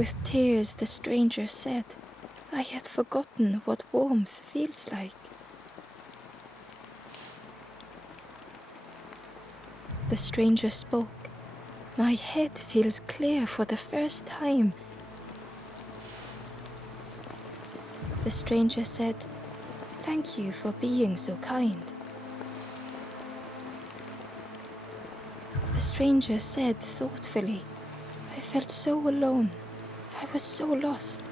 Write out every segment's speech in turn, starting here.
With tears, the stranger said, I had forgotten what warmth feels like. The stranger spoke. My head feels clear for the first time. The stranger said, Thank you for being so kind. The stranger said thoughtfully, I felt so alone. I was so lost.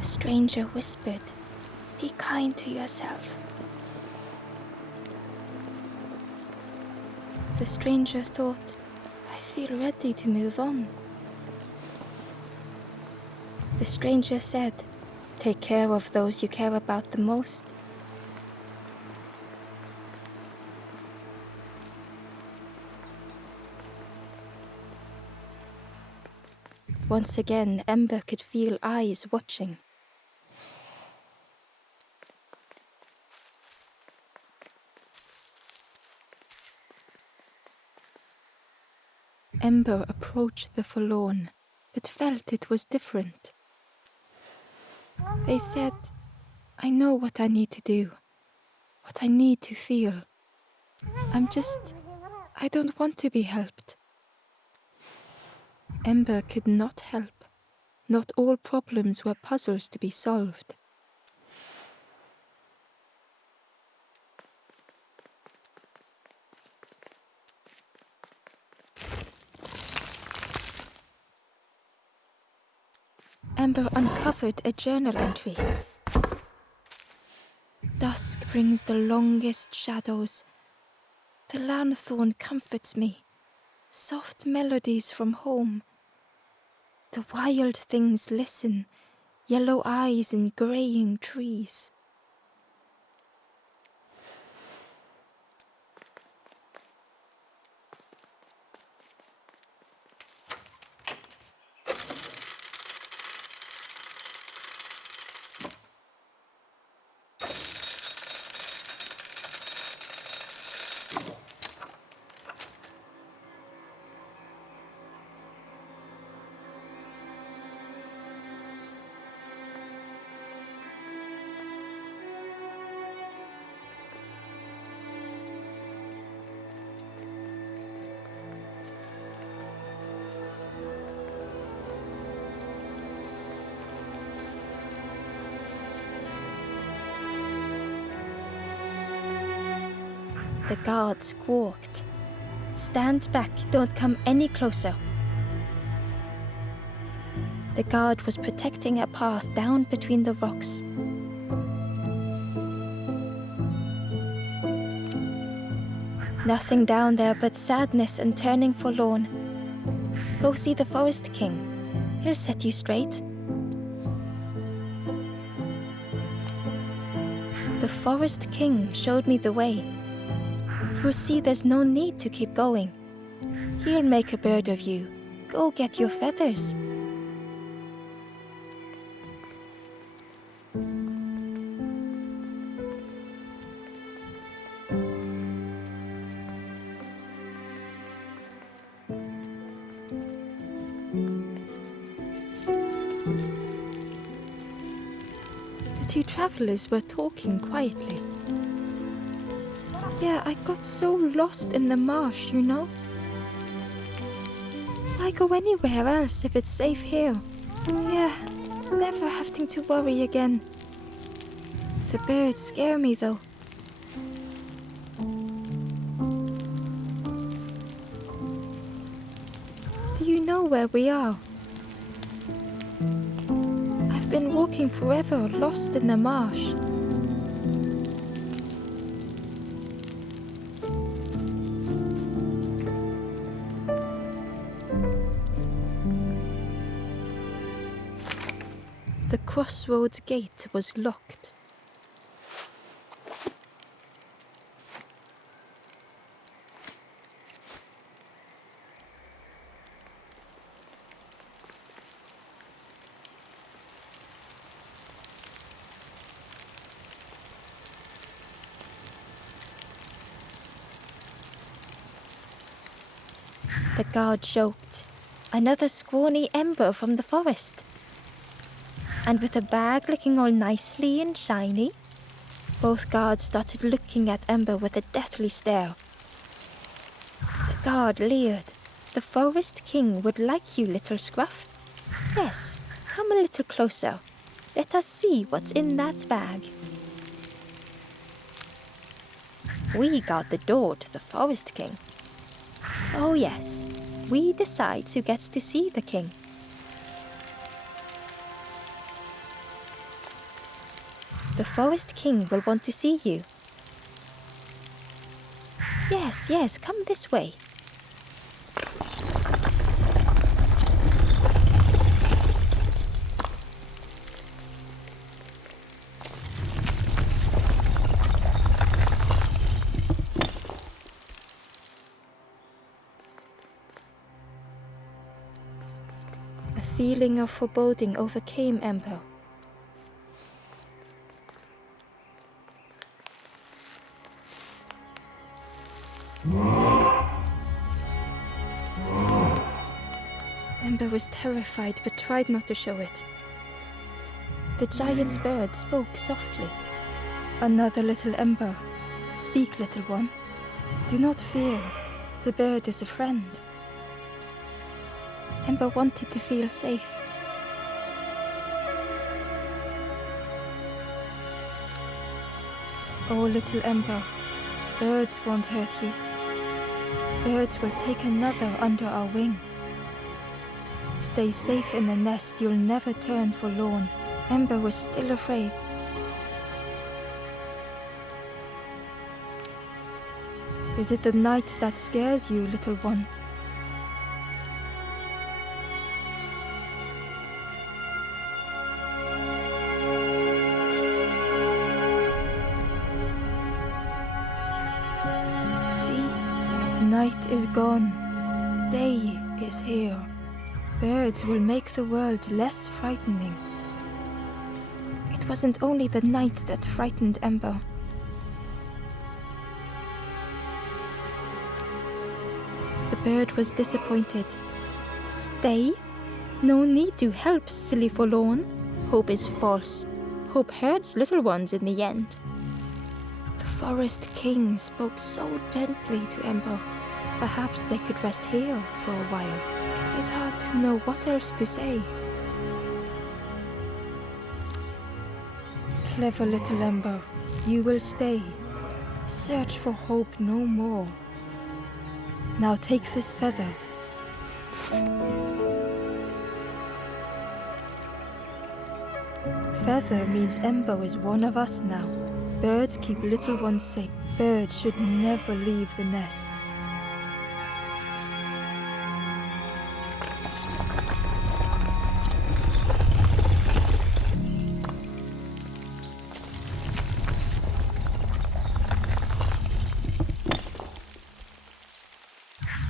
The stranger whispered, Be kind to yourself. The stranger thought, I feel ready to move on. The stranger said, Take care of those you care about the most. Once again, Ember could feel eyes watching. Ember approached the forlorn, but felt it was different. They said, I know what I need to do, what I need to feel. I don't want to be helped. Ember could not help. Not all problems were puzzles to be solved. Ember uncovered a journal entry. Dusk brings the longest shadows. The lanthorn comforts me. Soft melodies from home. The wild things listen, yellow eyes in graying trees. The guard squawked. Stand back, don't come any closer. The guard was protecting a path down between the rocks. Nothing down there but sadness and turning forlorn. Go see the Forest King. He'll set you straight. The Forest King showed me the way. You'll see there's no need to keep going. He'll make a bird of you. Go get your feathers. The two travelers were talking quietly. Yeah, I got so lost in the marsh, you know? Why go anywhere else if it's safe here? Yeah, never having to worry again. The birds scare me though. Do you know where we are? I've been walking forever, lost in the marsh. The Crossroad gate was locked. The guard joked. Another scrawny Ember from the forest. And with a bag looking all nicely and shiny, both guards started looking at Ember with a deathly stare. The guard leered. The Forest King would like you, little scruff. Yes, come a little closer. Let us see what's in that bag. We guard the door to the Forest King. Oh yes, we decide who gets to see the king. The Forest King will want to see you. Yes, come this way. A feeling of foreboding overcame Ember. Ember was terrified but tried not to show it. The giant bird spoke softly. Another little Ember. Speak, little one. Do not fear. The bird is a friend. Ember wanted to feel safe. Oh, little Ember, birds won't hurt you. Birds will take another under our wing. Stay safe in the nest, you'll never turn forlorn. Ember was still afraid. Is it the night that scares you, little one? See, night is gone. Day is here. Birds will make the world less frightening. It wasn't only the night that frightened Ember. The bird was disappointed. Stay? No need to help, silly forlorn. Hope is false. Hope hurts little ones in the end. The Forest King spoke so gently to Ember. Perhaps they could rest here for a while. It was hard to know what else to say. Clever little Ember, you will stay. Search for hope no more. Now take this feather. Feather means Ember is one of us now. Birds keep little ones safe. Birds should never leave the nest.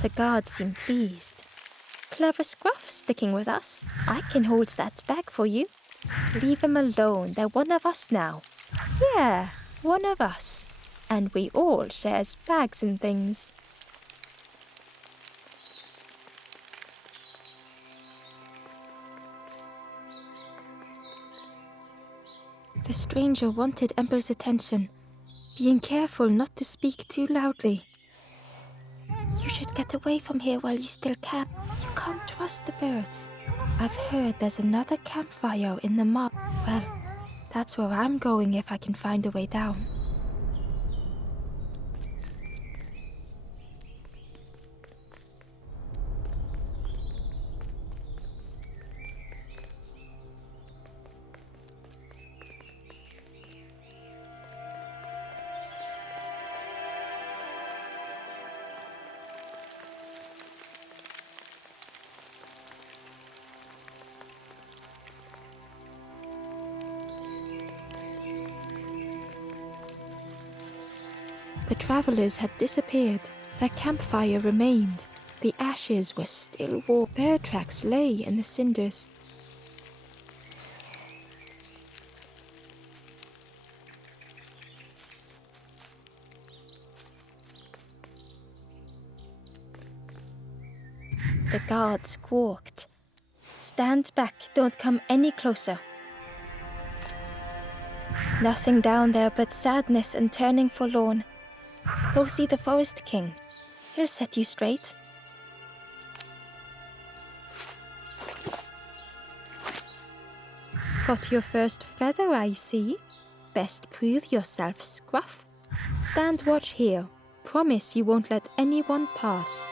The guard seemed pleased. Clever Scruff sticking with us. I can hold that bag for you. Leave him alone, they're one of us now. Yeah, one of us. And we all shares bags and things. The stranger wanted Ember's attention, being careful not to speak too loudly. You should get away from here while you still can. You can't trust the birds. I've heard there's another campfire in the mob. Well, that's where I'm going if I can find a way down. The travelers had disappeared. Their campfire remained. The ashes were still warm. Bear tracks lay in the cinders. The guard squawked. Stand back, don't come any closer. Nothing down there but sadness and turning forlorn. Go see the Forest King. He'll set you straight. Got your first feather, I see. Best prove yourself, Scruff. Stand watch here. Promise you won't let anyone pass.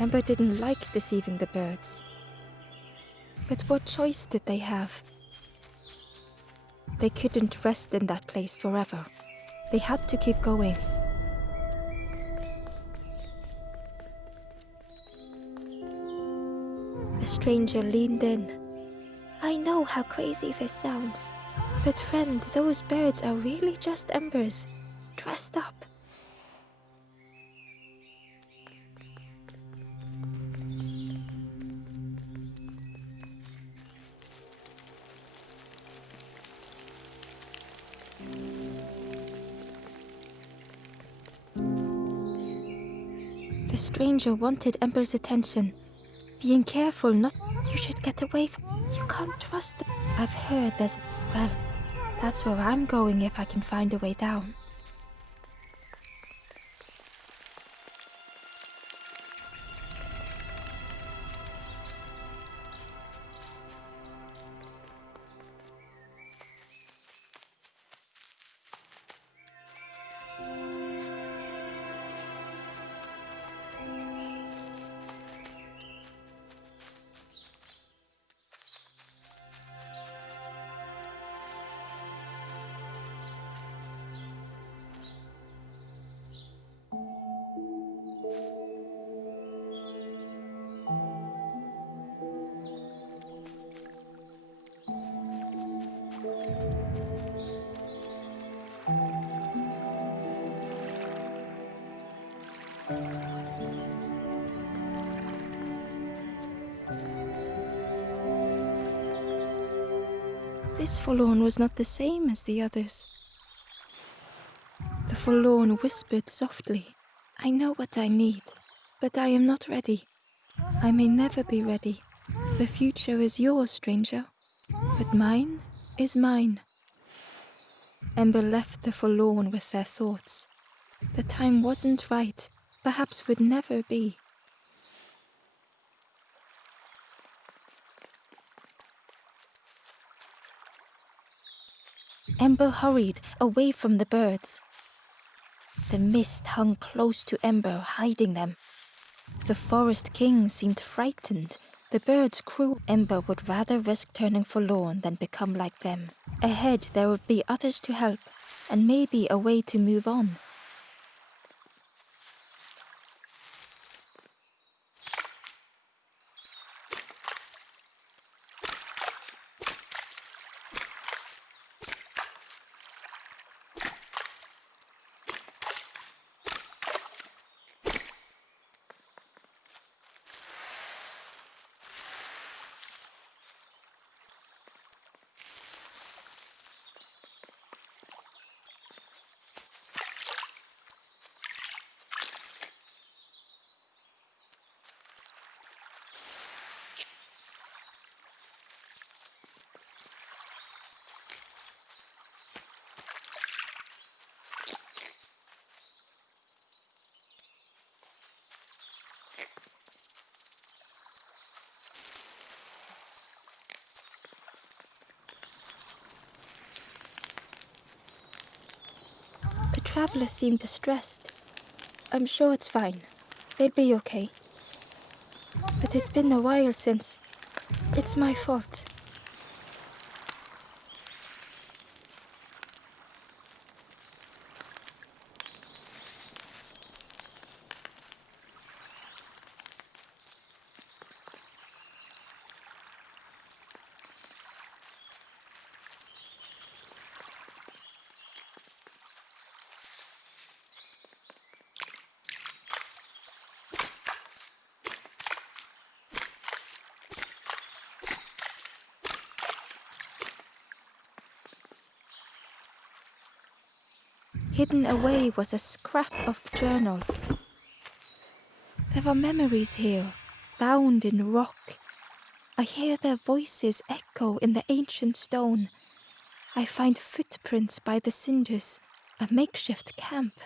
Ember didn't like deceiving the birds. But what choice did they have? They couldn't rest in that place forever. They had to keep going. A stranger leaned in. I know how crazy this sounds, but friend, those birds are really just embers, dressed up. The stranger wanted Ember's attention, being careful not. You should get away from. You can't trust them. I've heard there's. Well, that's where I'm going if I can find a way down. This forlorn was not the same as the others. The forlorn whispered softly, I know what I need, but I am not ready. I may never be ready. The future is yours, stranger, but mine is mine. Ember left the forlorn with their thoughts. The time wasn't right, perhaps would never be. Ember hurried away from the birds. The mist hung close to Ember, hiding them. The Forest King seemed frightened. The birds crew. Ember would rather risk turning forlorn than become like them. Ahead there would be others to help, and maybe a way to move on. The traveler seemed distressed. I'm sure it's fine. They'll be okay. But it's been a while since. It's my fault. Hidden away was a scrap of journal. There are memories here, bound in rock. I hear their voices echo in the ancient stone. I find footprints by the cinders, a makeshift camp.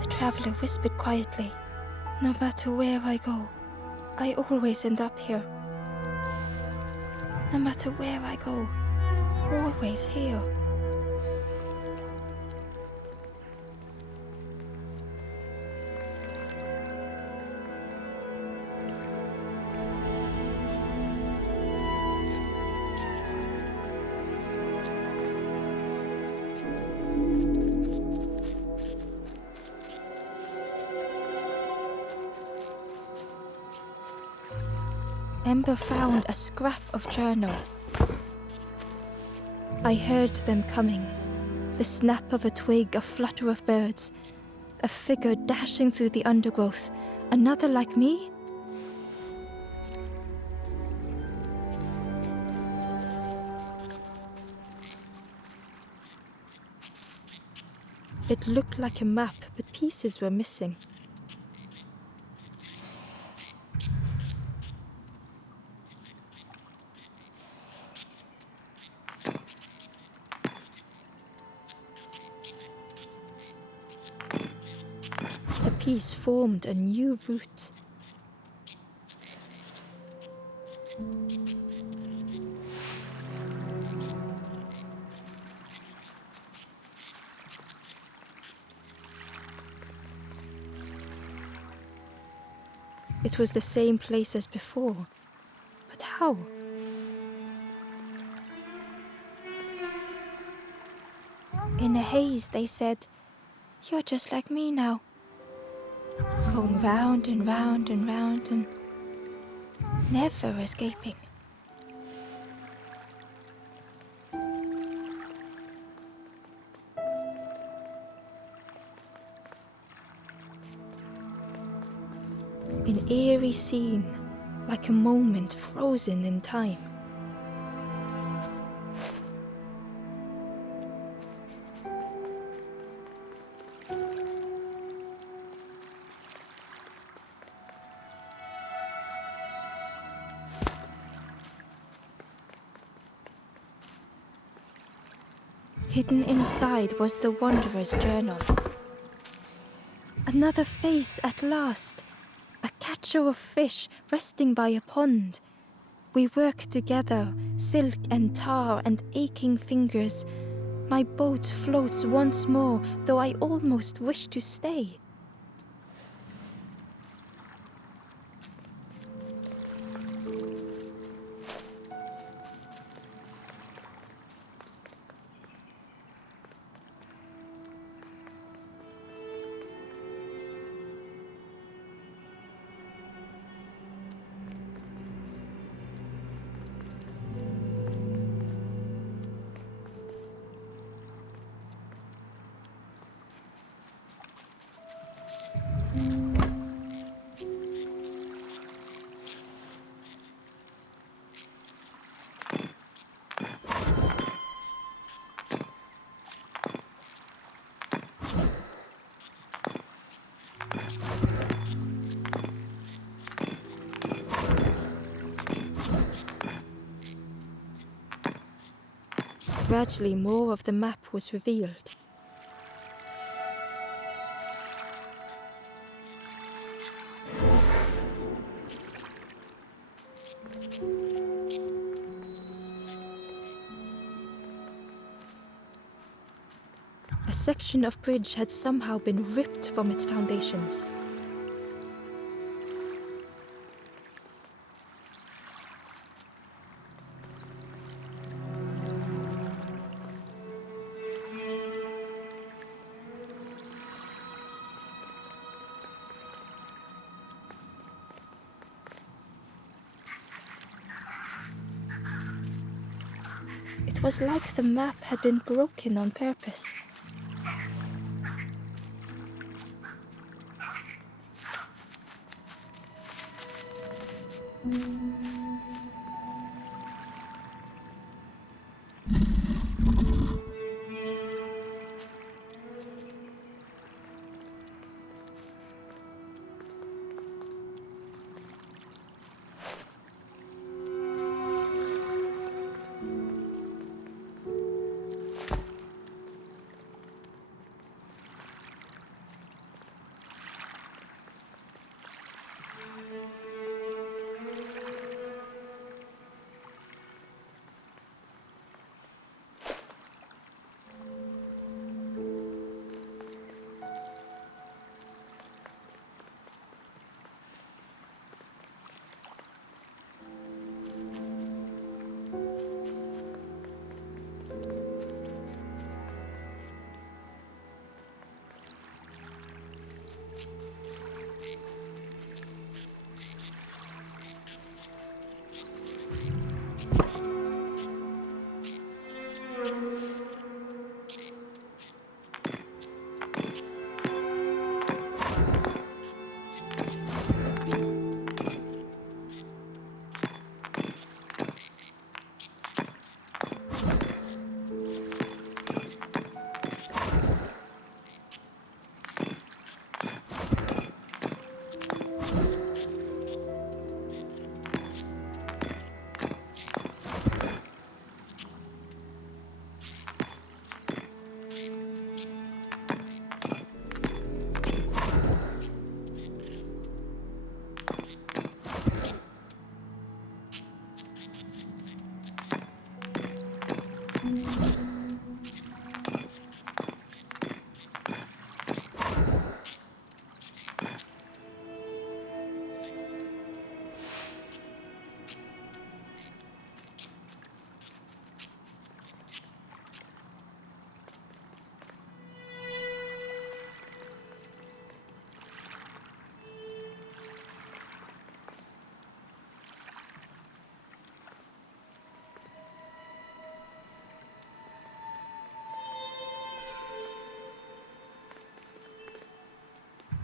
The traveler whispered quietly, "No matter where I go, I always end up here. No matter where I go, always here." Ember found a scrap of journal. I heard them coming. The snap of a twig, a flutter of birds, a figure dashing through the undergrowth. Another like me? It looked like a map, but pieces were missing. The piece formed a new route. It was the same place as before. But how? In a haze, they said, "You're just like me now." Going round and round and round and never escaping. An eerie scene, like a moment frozen in time. Hidden inside was the Wanderer's journal. Another face at last. A catcher of fish resting by a pond. We work together, silk and tar and aching fingers. My boat floats once more, though I almost wish to stay. Gradually, more of the map was revealed. A section of bridge had somehow been ripped from its foundations. was like the map had been broken on purpose.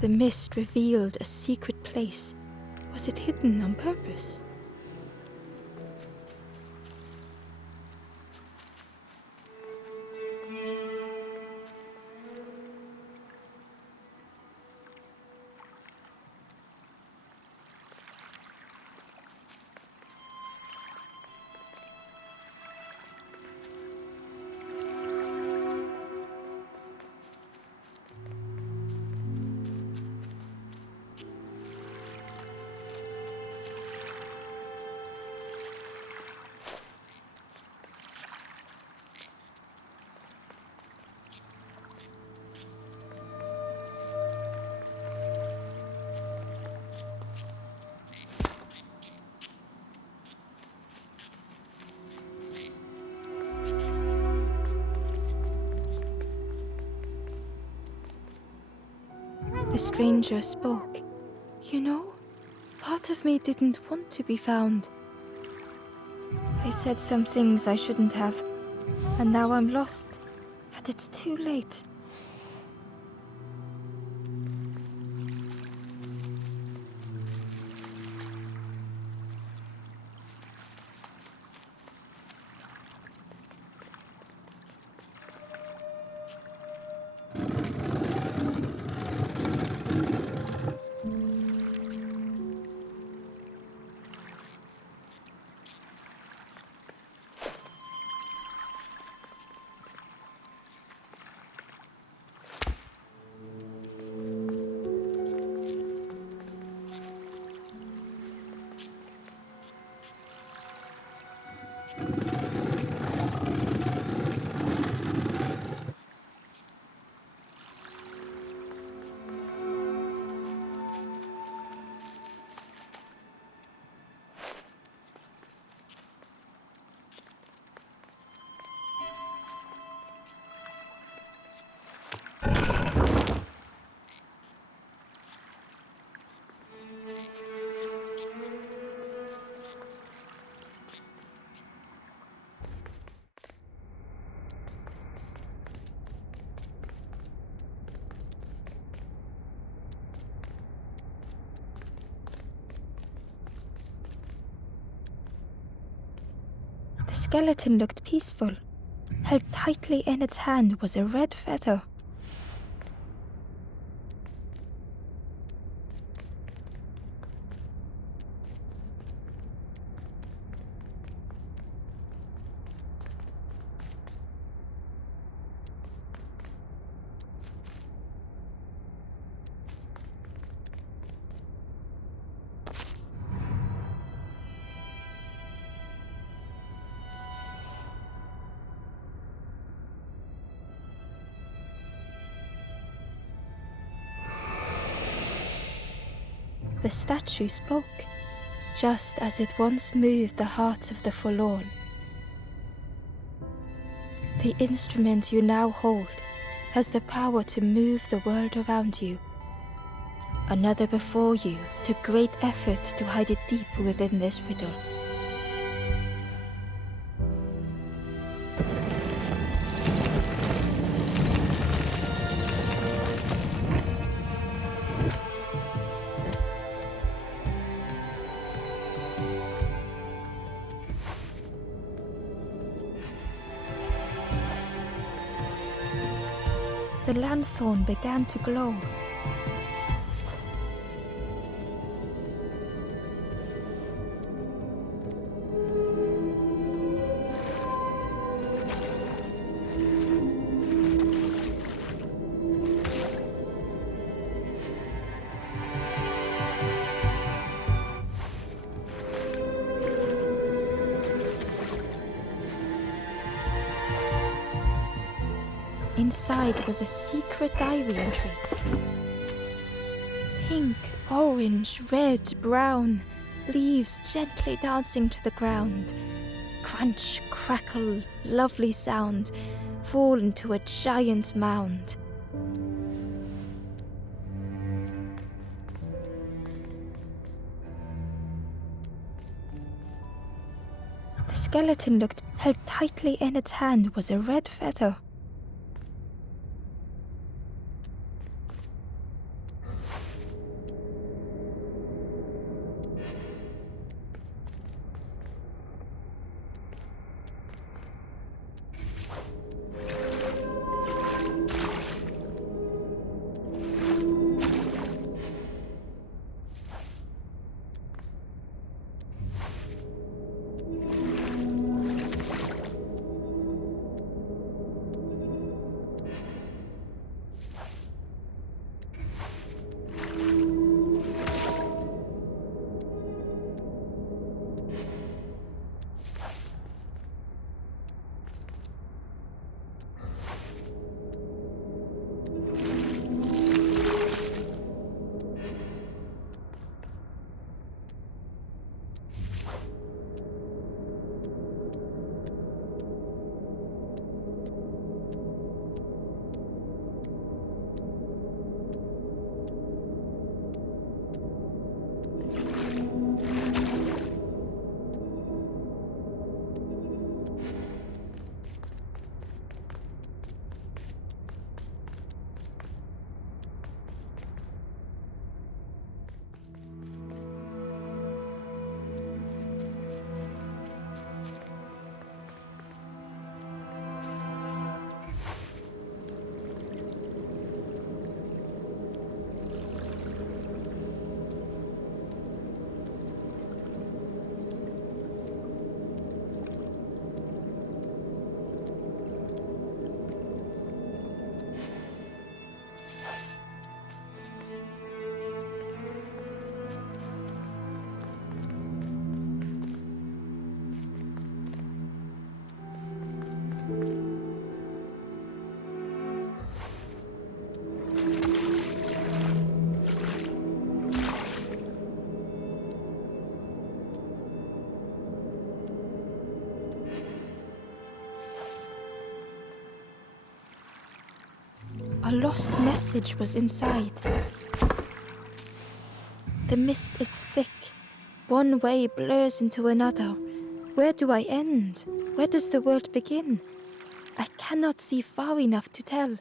The mist revealed a secret place. Was it hidden on purpose? The stranger spoke. You know, part of me didn't want to be found. I said some things I shouldn't have, and now I'm lost, and it's too late. skeleton looked peaceful. Held tightly in its hand was a red feather. The statue spoke, just as it once moved the hearts of the forlorn. The instrument you now hold has the power to move the world around you. Another before you took great effort to hide it deep within this riddle. The lanthorn began to glow. Inside was a secret diary entry. Pink, orange, red, brown, leaves gently dancing to the ground. Crunch, crackle, lovely sound, fall into a giant mound. The skeleton looked, held tightly in its hand was a red feather. A lost message was inside. The mist is thick. One way blurs into another. Where do I end? Where does the world begin? I cannot see far enough to tell.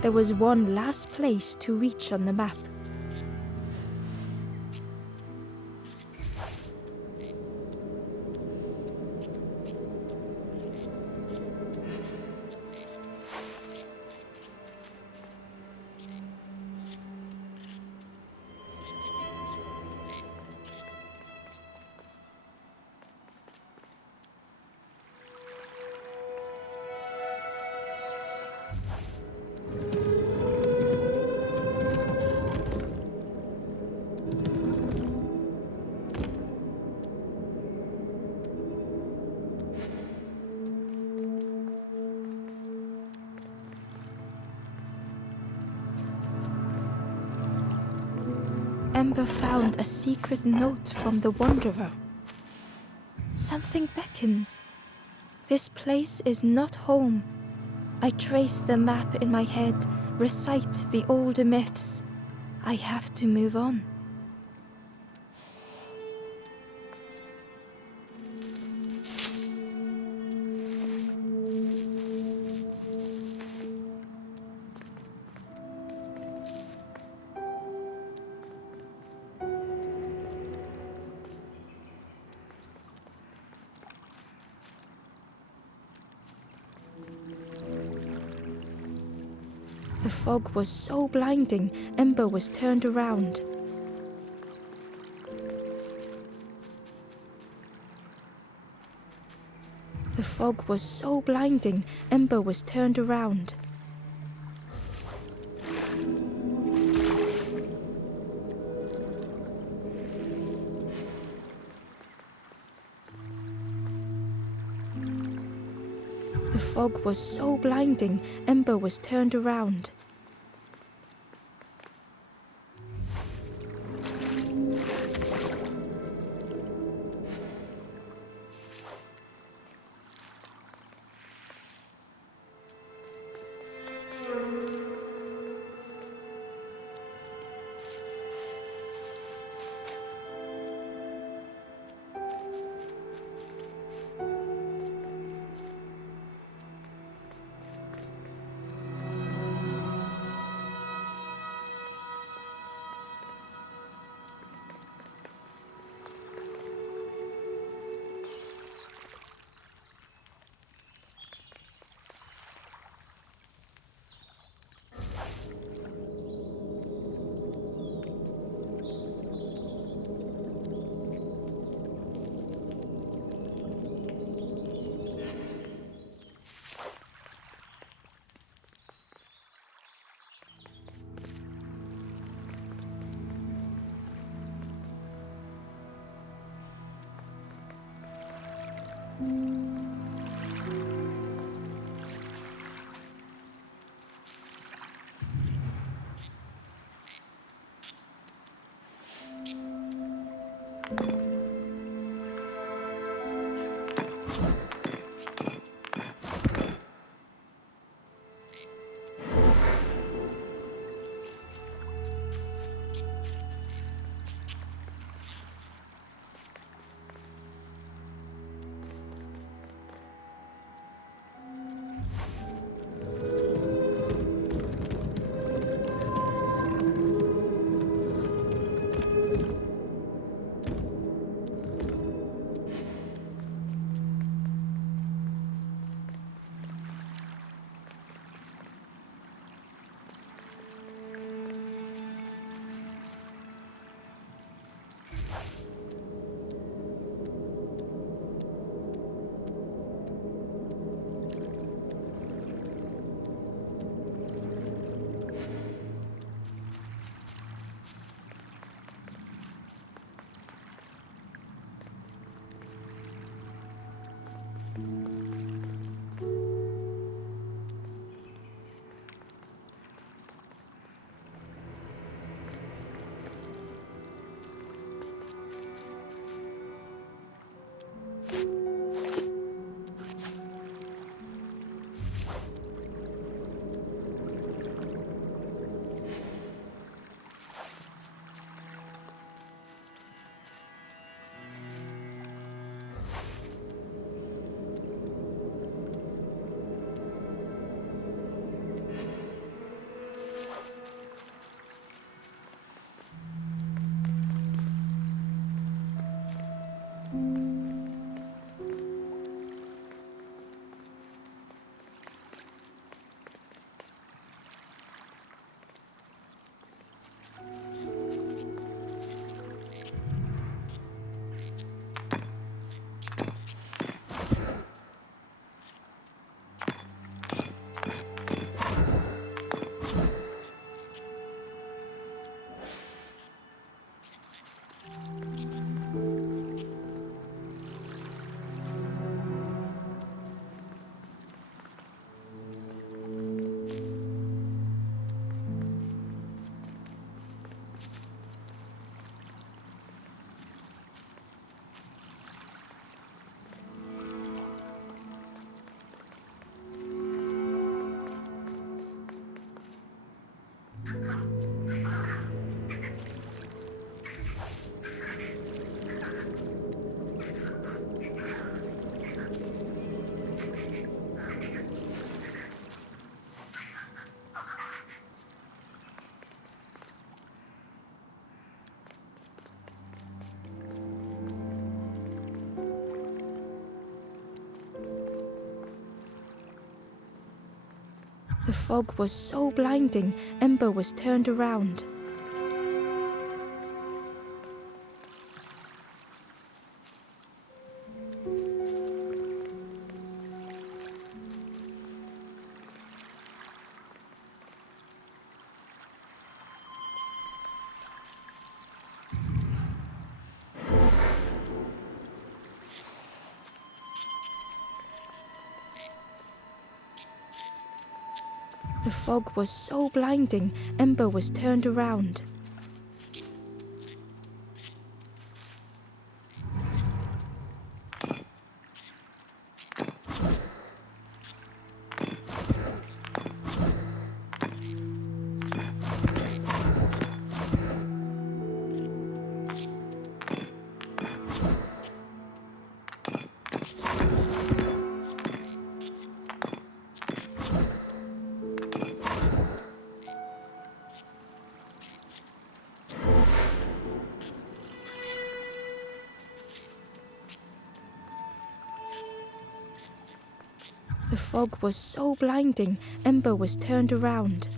There was one last place to reach on the map. Ember found a secret note from the Wanderer. Something beckons. This place is not home. I trace the map in my head, recite the older myths. I have to move on. The fog was so blinding, Ember was turned around. The fog was so blinding, Ember was turned around. The fog was so blinding, Ember was turned around. The fog was so blinding, Ember was turned around. The fog was so blinding, Ember was turned around. The fog was so blinding, Ember was turned around.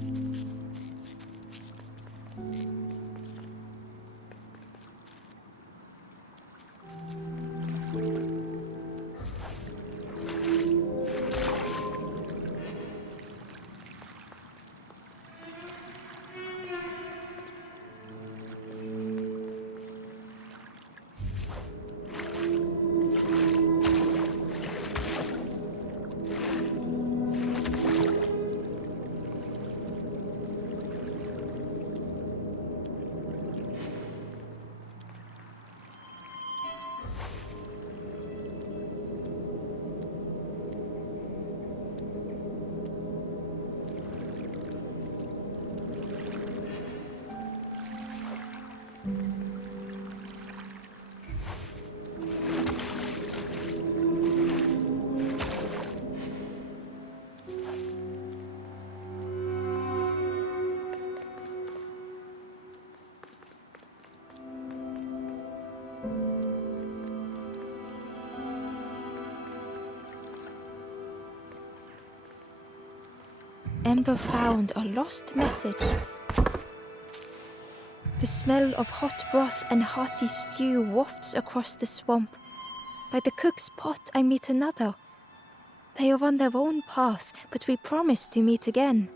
Ember found a lost message. The smell of hot broth and hearty stew wafts across the swamp. By the cook's pot I meet another. They are on their own path, but we promise to meet again.